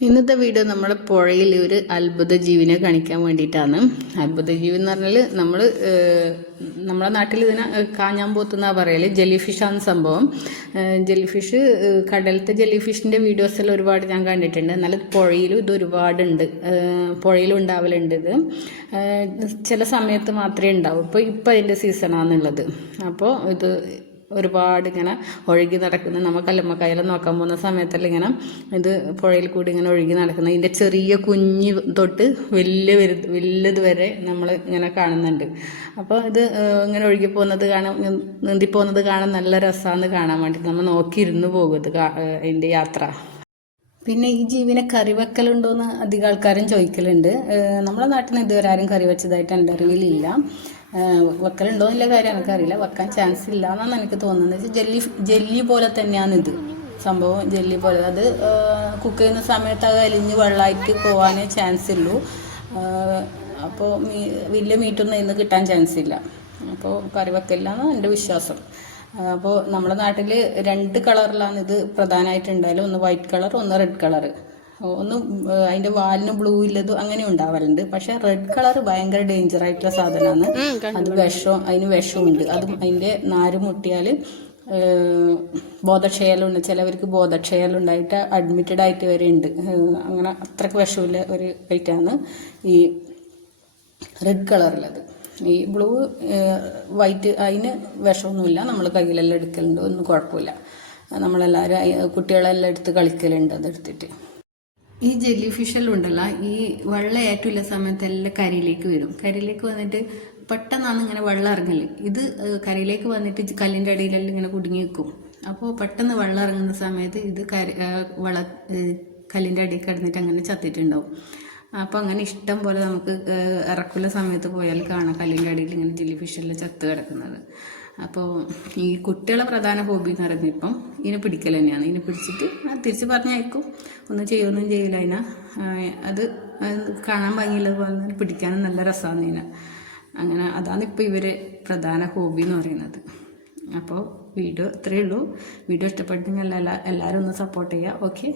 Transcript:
ഇന്നത്തെ വീഡിയോ നമ്മൾ പുഴയിൽ ഒരു അത്ഭുത ജീവിനെ കാണിക്കാൻ വേണ്ടിയിട്ടാണ്. അത്ഭുത ജീവി എന്ന് പറഞ്ഞാൽ നമ്മൾ നമ്മുടെ നാട്ടിൽ ഇതിനെ കാഞ്ഞാൻ എന്നാണ് പറയൽ. ജെല്ലി ഫിഷാണ് സംഭവം. ജെല്ലി ഫിഷ് കടലത്തെ ജെല്ലി ഫിഷിന്റെ വീഡിയോസെല്ലാം ഒരുപാട് ഞാൻ കണ്ടിട്ടുണ്ട്. എന്നാൽ പുഴയിലും ഇത് ഒരുപാടുണ്ട്. പുഴയിലും ഉണ്ടാവലുണ്ട് ഇത്. ചില സമയത്ത് മാത്രമേ ഉണ്ടാവൂ. ഇപ്പോൾ ഇപ്പം അതിന്റെ സീസണാണെന്നുള്ളത് അപ്പോൾ ഇത് ഒരുപാട് ഇങ്ങനെ ഒഴുകി നടക്കുന്ന നമ്മൾ കല്ലുമ്മക്കായെല്ലാം നോക്കാൻ പോകുന്ന സമയത്തെല്ലാം ഇങ്ങനെ ഇത് പുഴയിൽ കൂടി ഇങ്ങനെ ഒഴുകി നടക്കുന്ന ഇതിന്റെ ചെറിയ കുഞ്ഞ് തൊട്ട് വലിയ വരു വലുത് വരെ നമ്മൾ ഇങ്ങനെ കാണുന്നുണ്ട്. അപ്പോൾ ഇത് ഇങ്ങനെ ഒഴുകി പോകുന്നത് കാണാൻ നീന്തി പോകുന്നത് കാണാൻ നല്ല രസമാണ് കാണാൻ വേണ്ടിയിട്ട് നമ്മൾ നോക്കിയിരുന്നു പോകും ഇത് കാ- അതിന്റെ യാത്ര. പിന്നെ ഈ ജീവിനെ കറി വെക്കലുണ്ടോയെന്ന് അധികം ആൾക്കാരും ചോദിക്കലുണ്ട്. നമ്മുടെ നാട്ടിൽ നിന്ന് ഇതുവരെ ആരും കറി വെച്ചതായിട്ട് എന്റെ അറിവിലില്ല. വെക്കലുണ്ടോ എന്നുള്ള കാര്യം എനിക്കറിയില്ല. വെക്കാൻ ചാൻസ് ഇല്ല എന്നാണ് എനിക്ക് തോന്നുന്നത്. ജെല്ലി ജെല്ലി പോലെ തന്നെയാണ് ഇത്. സംഭവം ജെല്ലി പോലെ. അത് കുക്ക് ചെയ്യുന്ന സമയത്ത് അത് അലിഞ്ഞ് വെള്ളമായിട്ട് പോകാനേ ചാൻസ് ഉള്ളൂ. അപ്പോൾ മീ വലിയ മീറ്റൊന്നും ഇന്ന് കിട്ടാൻ ചാൻസ് ഇല്ല. അപ്പോൾ കറി വെക്കില്ല എന്നാണ് എന്റെ വിശ്വാസം അപ്പോൾ നമ്മുടെ നാട്ടിൽ രണ്ട് കളറിലാണ് ഇത് പ്രധാനമായിട്ടുണ്ടായാലും ഒന്ന് വൈറ്റ് കളർ ഒന്ന് റെഡ് കളർ ഒന്ന് അതിന്റെ വാലിന് ബ്ലൂ ഇല്ലതും അങ്ങനെ ഉണ്ടാവലുണ്ട്. പക്ഷെ റെഡ് കളർ ഭയങ്കര ഡേഞ്ചർ ആയിട്ടുള്ള സാധനമാണ് അത് വിഷം അതിന് വിഷമുണ്ട്. അതും അതിന്റെ നാര് മുട്ടിയാൽ ബോധക്ഷയലുണ്ട്. ചിലവർക്ക് ബോധക്ഷയലുണ്ടായിട്ട് അഡ്മിറ്റഡ് ആയിട്ട് വരെ ഉണ്ട്. അങ്ങനെ അത്രയ്ക്ക് വിഷമില്ല ഒരു ഐറ്റാണ് ഈ റെഡ് കളറിലത് ഈ ബ്ലൂ വൈറ്റ് അതിന് വിഷമൊന്നുമില്ല. നമ്മൾ കയ്യിലെല്ലാം എടുക്കലുണ്ട്. ഒന്നും കുഴപ്പമില്ല. നമ്മളെല്ലാവരും കുട്ടികളെല്ലാം എടുത്ത് കളിക്കലുണ്ട് അതെടുത്തിട്ട്. ഈ ജെല്ലി ഫിഷെല്ലാം ഉണ്ടല്ലോ ഈ വെള്ളം ഏറ്റുമില്ല സമയത്ത് എല്ലാം കരയിലേക്ക് വരും. കരയിലേക്ക് വന്നിട്ട് പെട്ടെന്നാണ് ഇങ്ങനെ വെള്ളം ഇറങ്ങൽ. ഇത് കരയിലേക്ക് വന്നിട്ട് കല്ലിന്റെ അടിയിലെല്ലാം ഇങ്ങനെ കുടുങ്ങി വെക്കും അപ്പോൾ പെട്ടെന്ന് വെള്ളം ഇറങ്ങുന്ന സമയത്ത് ഇത് കര വള കല്ലിന്റെ അടിയിൽ കിടന്നിട്ട് അങ്ങനെ ചത്തിട്ടുണ്ടാവും. അപ്പോൾ അങ്ങനെ ഇഷ്ടം പോലെ നമുക്ക് ഇറക്കുള്ള സമയത്ത് പോയാൽ കാണാം കല്ലിന്റെ അടിയിൽ ഇങ്ങനെ ജെല്ലി ഫിഷെല്ലാം ചത്ത് കിടക്കുന്നത്. അപ്പോൾ ഈ കുട്ടികളെ പ്രധാന ഹോബി എന്ന് പറയുന്നത് ഇപ്പം ഇതിനെ പിടിക്കൽ തന്നെയാണ്. ഇതിനെ പിടിച്ചിട്ട് തിരിച്ച് പറഞ്ഞയക്കും. ഒന്നും ചെയ്യൊന്നും ചെയ്യില്ല അതിനെ. അത് കാണാൻ ഭംഗിയുള്ളത് പോലെ തന്നെ പിടിക്കാനും നല്ല രസമാണ് ഇതിനെ. അങ്ങനെ അതാണ് ഇപ്പോൾ ഇവർ പ്രധാന ഹോബി എന്ന് പറയുന്നത്. അപ്പോൾ വീഡിയോ ഇത്രയേ ഉള്ളൂ. വീഡിയോ ഇഷ്ടപ്പെട്ടെങ്കിൽ എല്ലാ എല്ലാവരും ഒന്ന് സപ്പോർട്ട് ചെയ്യുക. ഓക്കെ